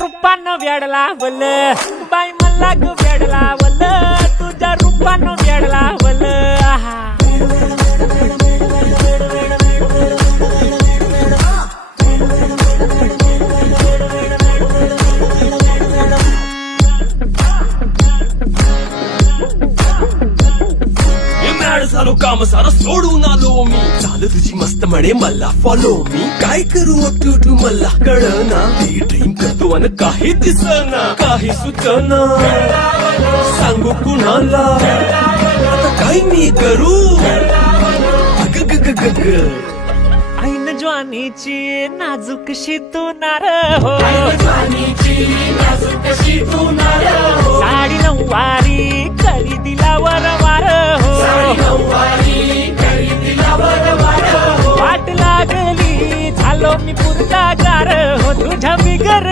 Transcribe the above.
रूपानं वेडला वल बाई मला ग वेडला वल तुझ्या रूपानं वेडला वल आहा झालो काम सारा सोडून आलो मी झालं तुझी मस्त म्हणे मला फॉलो मी काय करू अटू मला कळना ती ड्रीम करतो आणि काही दिसना काही सुचना सांगू कुणाला आता काय मी करू अग ग ग ग ग ऐन ज्वानीची नाजूकशी तू नार हो साडी नऊवारी करी दिला वरवार हो वाट लागली झालो मी पुरता गार हो तुझ्या बिगर